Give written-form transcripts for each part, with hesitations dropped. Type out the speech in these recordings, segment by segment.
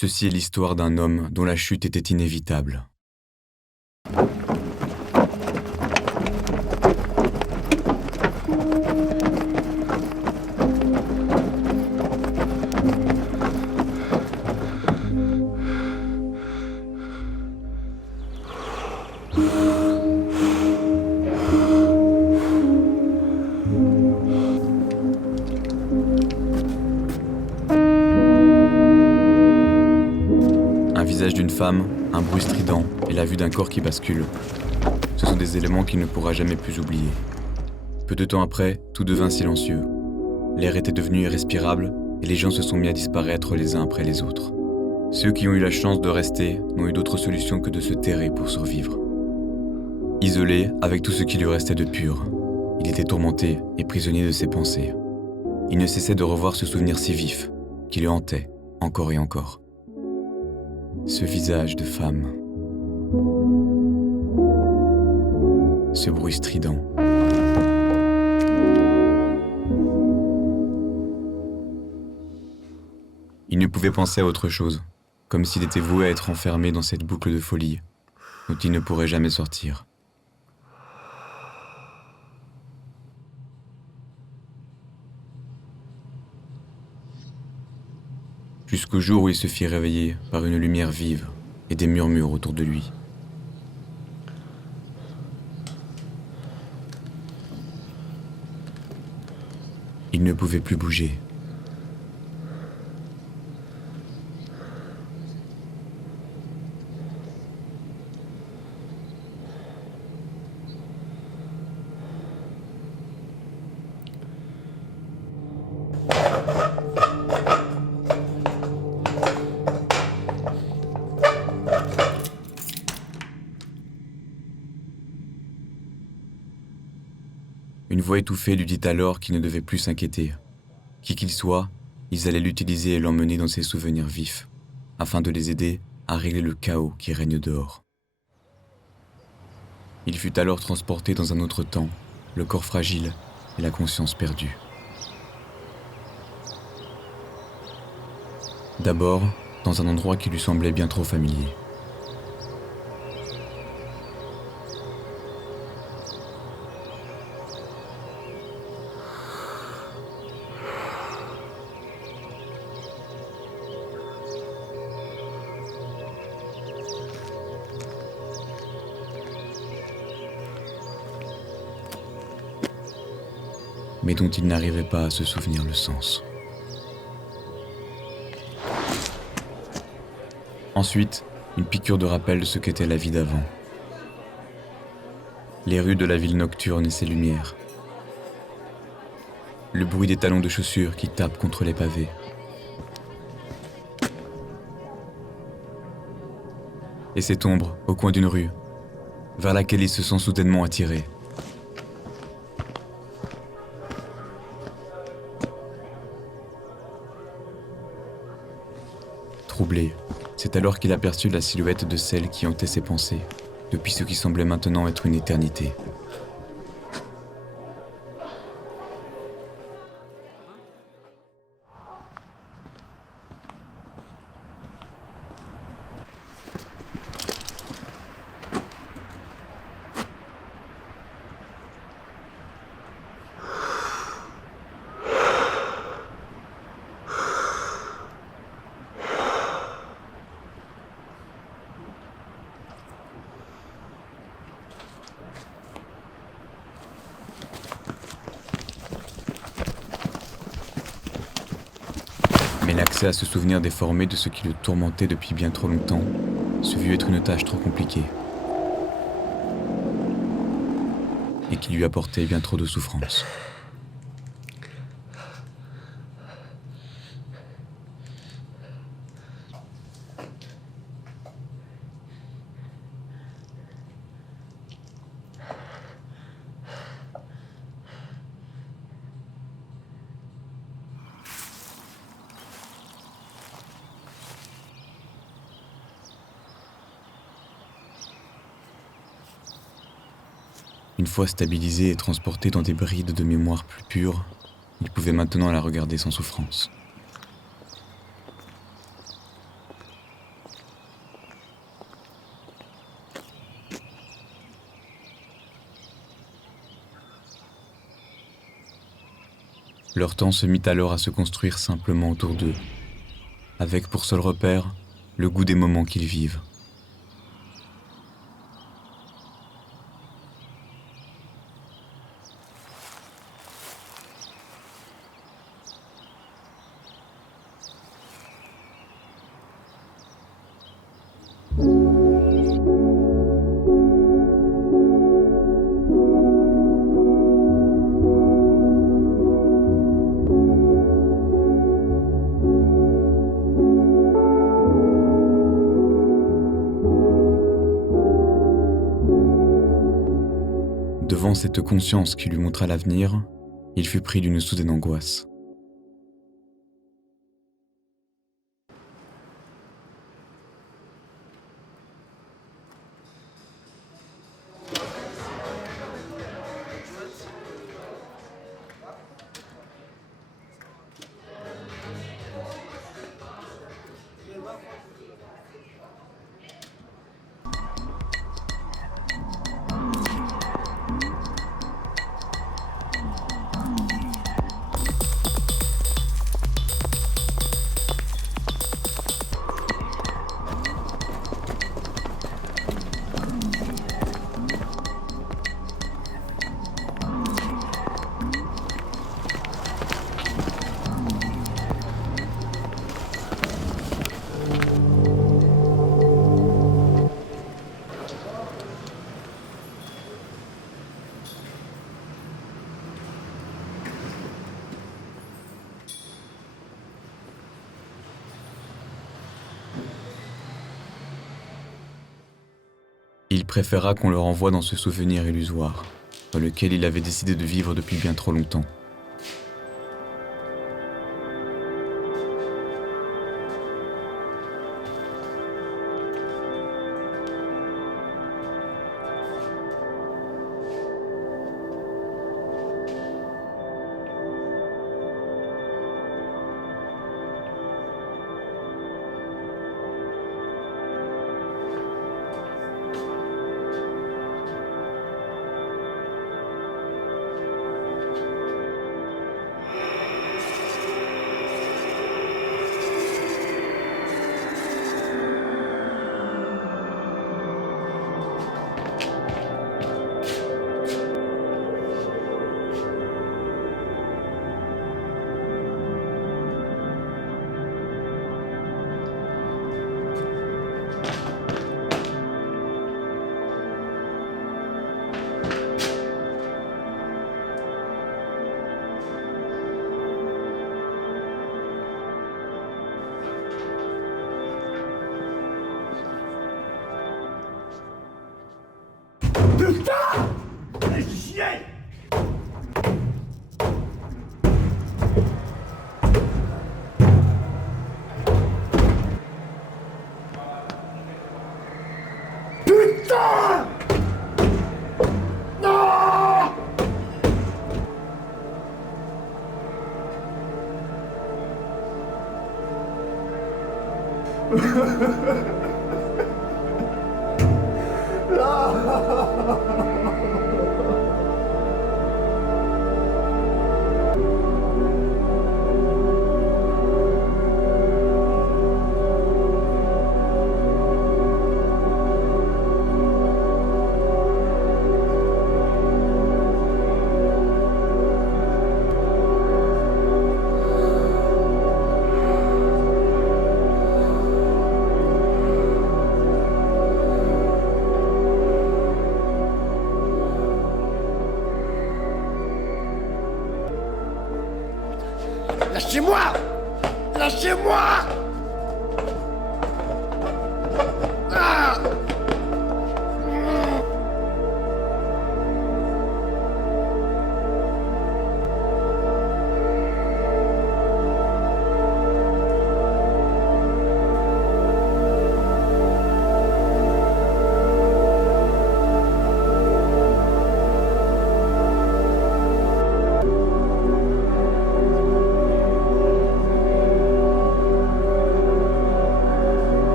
Ceci est l'histoire d'un homme dont la chute était inévitable. Un visage d'une femme, un bruit strident et la vue d'un corps qui bascule. Ce sont des éléments qu'il ne pourra jamais plus oublier. Peu de temps après, tout devint silencieux. L'air était devenu irrespirable et les gens se sont mis à disparaître les uns après les autres. Ceux qui ont eu la chance de rester n'ont eu d'autre solution que de se terrer pour survivre. Isolé, avec tout ce qui lui restait de pur, il était tourmenté et prisonnier de ses pensées. Il ne cessait de revoir ce souvenir si vif, qui le hantait, encore et encore. Ce visage de femme. Ce bruit strident. Il ne pouvait penser à autre chose, comme s'il était voué à être enfermé dans cette boucle de folie, dont il ne pourrait jamais sortir. Jusqu'au jour où il se fit réveiller par une lumière vive et des murmures autour de lui. Il ne pouvait plus bouger. Une voix étouffée lui dit alors qu'il ne devait plus s'inquiéter. Qui qu'il soit, ils allaient l'utiliser et l'emmener dans ses souvenirs vifs, afin de les aider à régler le chaos qui règne dehors. Il fut alors transporté dans un autre temps, le corps fragile et la conscience perdue. D'abord, dans un endroit qui lui semblait bien trop familier. Mais dont il n'arrivait pas à se souvenir le sens. Ensuite, une piqûre de rappel de ce qu'était la vie d'avant. Les rues de la ville nocturne et ses lumières. Le bruit des talons de chaussures qui tapent contre les pavés. Et cette ombre au coin d'une rue, vers laquelle il se sent soudainement attiré. Troublé, c'est alors qu'il aperçut la silhouette de celle qui hantait ses pensées, depuis ce qui semblait maintenant être une éternité. Mais l'accès à ce souvenir déformé de ce qui le tourmentait depuis bien trop longtemps se vit être une tâche trop compliquée et qui lui apportait bien trop de souffrance. Une fois stabilisé et transporté dans des brides de mémoire plus pures, il pouvait maintenant la regarder sans souffrance. Leur temps se mit alors à se construire simplement autour d'eux, avec pour seul repère le goût des moments qu'ils vivent. Devant cette conscience qui lui montra l'avenir, il fut pris d'une soudaine angoisse. Il préféra qu'on le renvoie dans ce souvenir illusoire, dans lequel il avait décidé de vivre depuis bien trop longtemps. Putain! Fais chier! Putain! Non! Lâchez-moi! Lâchez-moi! Ah!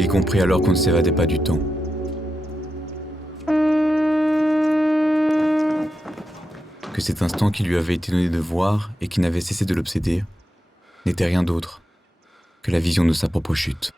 Il comprit alors qu'on ne s'évadait pas du temps. Que cet instant qui lui avait été donné de voir et qui n'avait cessé de l'obséder n'était rien d'autre que la vision de sa propre chute.